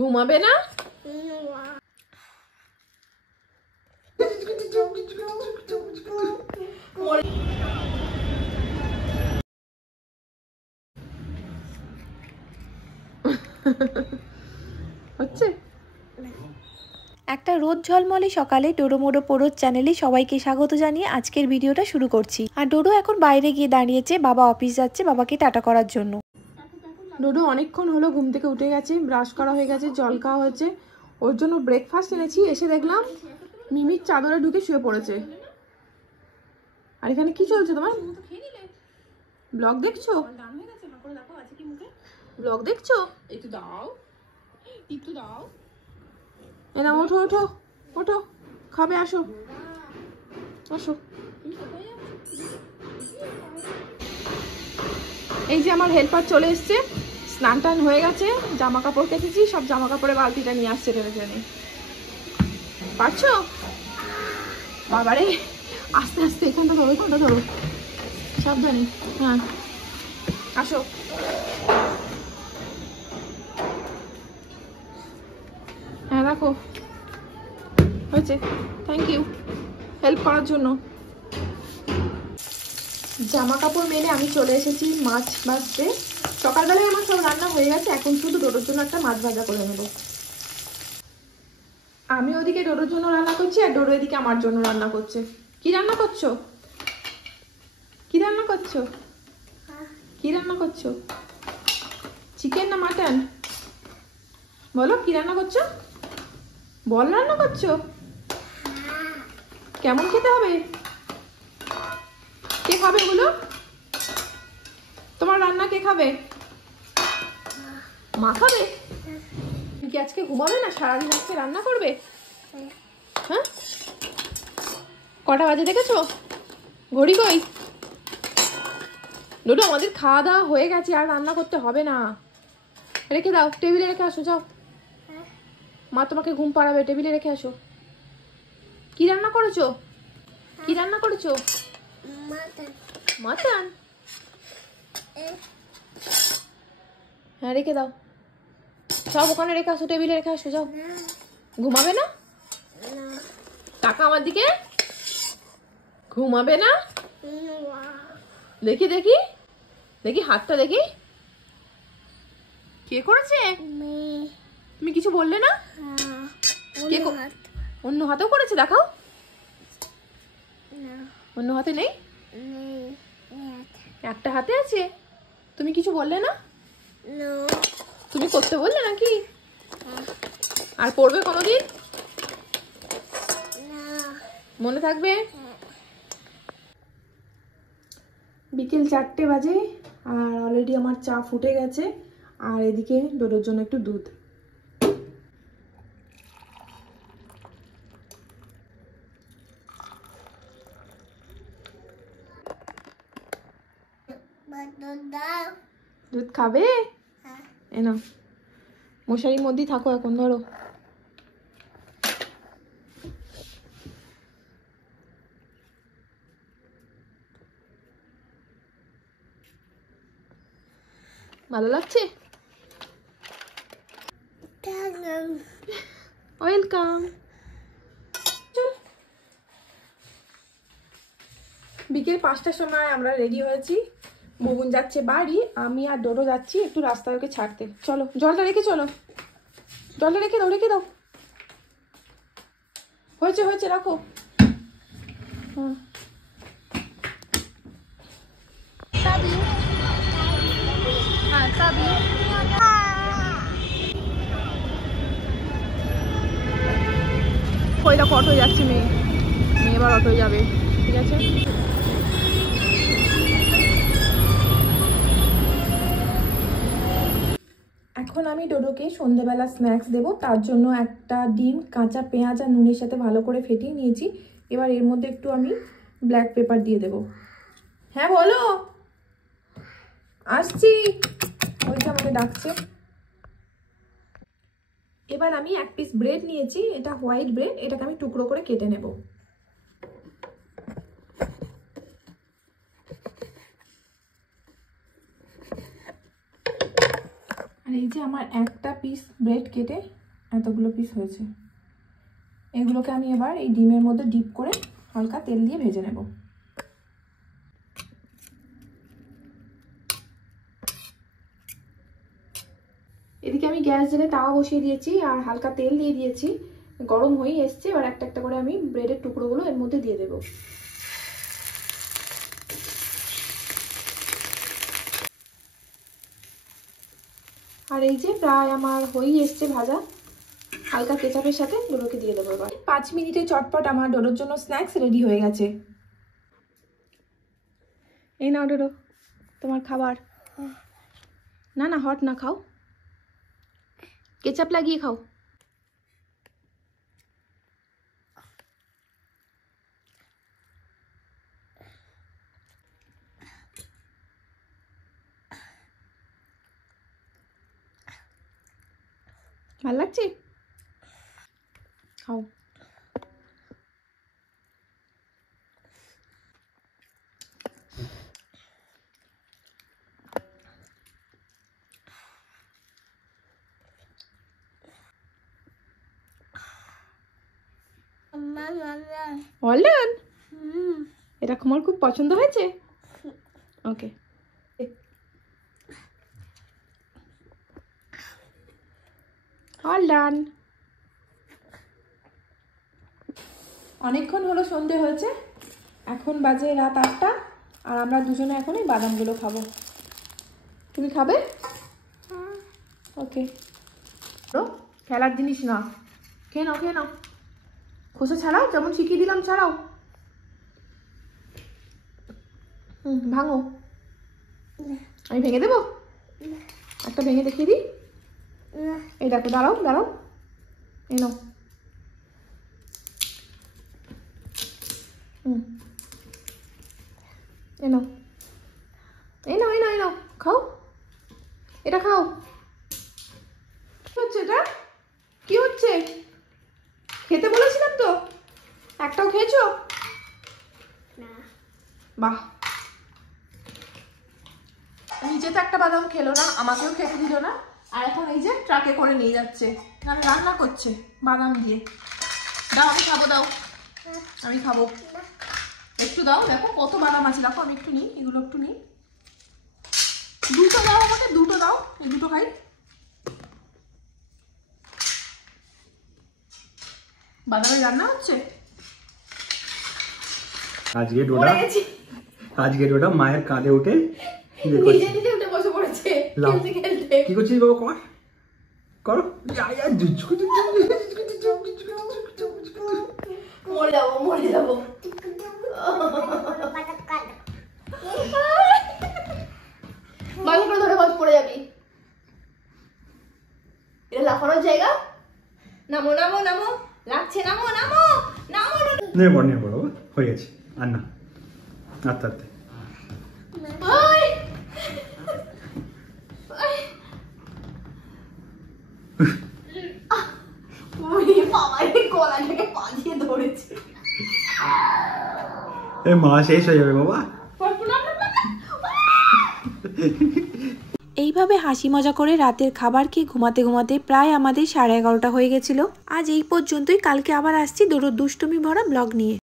ঘুমাবে না? হচ্ছে একটা রোদ ঝলমলে সকালে ডোডো মোডো পোড়োর চ্যানেলে সবাইকে স্বাগত জানিয়ে আজকের ভিডিওটা শুরু করছি। আর ডোডো এখন বাইরে গিয়ে দাঁড়িয়েছে, বাবা অফিস যাচ্ছে, বাবাকে টাটা করার জন্য। ডোডো অনেকক্ষণ হলো ঘুম থেকে উঠে গেছে, ব্রাশ করা হয়ে গেছে, জল খাওয়া হয়েছে, ওর জন্য ব্রেকফাস্ট এনেছি। এসে দেখলাম মিমির চাদরে ঢুকে শুয়ে পড়েছে। আর এখানে কি চলছে তোমার? ব্লগ দেখছো? ব্লগ দেখছো? একটু দাও, একটু দাও। এনা ওঠো ওঠো ওঠো, খাবে, আসো আসো। এই যে আমার হেল্পার চলে এসছে, স্নান টান হয়ে গেছে, জামা কাপড় কেচেছি, সব জামা কাপড়ে বালতিটা নিয়ে আসছে টেনে টেনে। পারছো? বাবারে, আস্তে আস্তে, এখানটা ধরো, এখানটা ধরো, সাবধানে। হ্যাঁ আসো। হ্যাঁ রাখো, হয়েছে। থ্যাংক ইউ হেল্প করার জন্য। জামা কাপড় মেলে আমি চলে এসেছি মাছ ভাজতে। সকালবেলায় আমার সব রান্না হয়ে গেছে, এখন শুধু ডোডোর জন্য একটা মাছ ভাজা করে নেব। আমি ওদিকে ডোডোর জন্য রান্না করছি, আর ডোডো এদিকে আমার জন্য রান্না করছে। কি রান্না করছো? কি রান্না করছো? কি রান্না করছো? চিকেন না মাটন? বলো কি রান্না করছো? বল রান্না করছো? কেমন খেতে হবে? কে খাবে এগুলো? তোমার রান্না কে খাবে? মা খাবে? তুমি কি আজকে ঘুমাবে না? সারাদিন আজকে রান্না করবে? হ্যাঁ, কটা বাজে দেখেছো? ঘড়ি কই? ডোডো, আমাদের খাওয়া দাওয়া হয়ে গেছে, আর রান্না করতে হবে না। রেখে দাও, টেবিলে রেখে আসো, যাও। মা তোমাকে ঘুম পাড়াবে, টেবিলে রেখে আসো। কি রান্না করেছো? কি রান্না করেছো? মাটন। হ্যাঁ রেখে দাও, সব ওখানে রেখে আসো, টেবিলে রেখে আসো, যাও। ঘুমাবে না? টাকা আমার দিকে, ঘুমাবে না? দেখি দেখি দেখি হাতটা দেখি, কে করেছে? তুমি কিছু বললে না? কে? অন্য হাতেও করেছে, দেখাও। অন্য হাতে নেই, একটা হাতে আছে। তুমি কিছু বললে না? তুমি করতে বললে নাকি? আর পড়বে কোনোদিন? মনে থাকবে? বিকেল 4টে বাজে, আর অলরেডি আমার চা ফুটে গেছে, আর এদিকে ডোডোর জন্য একটু দুধ। দুধ খাবে? এনো, মশারির মধ্যেই থাকো এখন, ধরো। ভালো লাগছে? ওয়েলকাম। বিকেল 5টার সময় আমরা রেডি হয়েছি, বুবুন যাচ্ছে বাড়ি, আমি আর ডোডো যাচ্ছি একটু রাস্তায় ওকে ছাড়তে। চলো, জলটা রেখে চলো, জলটা রেখে দাও, রেখে দাও। হয়েছে হয়েছে, রাখো। হ্যাঁ ওই দেখো অটোয় যাচ্ছি, মেয়ে এবার অটোয় যাবে, ঠিক আছে। এখন আমি ডোডোকে সন্ধেবেলা স্ন্যাক্স দেবো, তার জন্য একটা ডিম কাঁচা পেঁয়াজ আর নুনের সাথে ভালো করে ফেটিয়ে নিয়েছি। এবার এর মধ্যে একটু আমি ব্ল্যাক পেপার দিয়ে দেবো। হ্যাঁ বলো, আসছি, ওই যে আমাকে ডাকছে। এবার আমি এক পিস ব্রেড নিয়েছি, এটা হোয়াইট ব্রেড, এটাকে আমি টুকরো করে কেটে নেব। আর এই যে আমার একটা পিস ব্রেড কেটে এতগুলো পিস হয়েছে। এগুলোকে আমি এবার এই ডিমের মধ্যে ডিপ করে হালকা তেল দিয়ে ভেজে নেব। এদিকে আমি গ্যাস জেলে তাওয়া বসিয়ে দিয়েছি আর হালকা তেল দিয়ে দিয়েছি, গরম হয়ে এসছে। এবার একটা একটা করে আমি ব্রেডের টুকরোগুলো এর মধ্যে দিয়ে দেবো। আর এই যে প্রায় আমার হয়েই এসছে ভাজা, হালকা কেচাপের সাথে ডোডোকে দিয়ে দেবো। এবার 5 মিনিটে চটপট আমার ডোডোর জন্য স্ন্যাক্স রেডি হয়ে গেছে। এই নাও ডোডো তোমার খাবার। না না হট না, খাও, কেচাপ লাগিয়ে খাও। ভাল লাগছে, খাও। All done. এটা তোমার খুব পছন্দ হয়েছে? ওকে, অল ডান। অনেকক্ষণ হলো সন্ধে হয়েছে, এখন বাজে রাত 8টা, আর আমরা দুজনে এখন এই বাদামগুলো খাবো। তুমি খাবে? ওকে, খেলার জিনিস না, খেয়ে নাও খেয়ে নাও। খোসা ছাড়াও, যেমন শিখিয়ে দিলাম ছাড়াও। ভাঙো, আমি ভেঙে দেবো? একটা ভেঙে দেখিয়ে দিই। এই দেখো, দাঁড়াও দাঁড়াও, এই নাও। এই নাও এই নাও এই নাও এই নাও, খাও, এটা খাও। কি হচ্ছে এটা? কি হচ্ছে? খেতে বলেছিলাম তো, একটাও খেয়েছো? বাহ, নিজে তো একটা বাদাম খেলো না, আমাকেও খেতে দিল না, আর এখন এই যে ট্রাকে করে নিয়ে যাচ্ছে। আমি রান্না করছে বাদাম দিয়ে। দাও আমি খাবো, দাও আমি খাবো, একটু দাও। দেখো কত বাদাম আছে, দেখো আমি একটু নিই, এগুলো একটু নিই। দুটো দাও আমাকে, দুটো দাও, এই দুটো খাই। বাদামের রান্না হচ্ছে আজকে ডোডা মায়ের কাঁধে উঠে নিজে নিজে উঠে বসে পড়েছে খেলতে খেলতে। কি করছিস বাবা? কর করো, মরে যাবো মরে যাবো। ভালো করে ধরে বস, পড়ে যাবি। এটা লাফানোর জায়গা। নামো নামো নামো, লাগছে, নামো নামো নামো। নে পড় বাবা, হয়ে গেছে আর না। আচ্ছা আচ্ছা, মা শেষ হয়ে যাবে বাবা। এইভাবে হাসি মজা করে রাতের খাবার খেয়ে ঘুমাতে ঘুমাতে প্রায় আমাদের 11:30 হয়ে গেছিল। আজ এই পর্যন্তই। কালকে আবার আসছি ডোডোর দুষ্টুমি ভরা ব্লগ নিয়ে।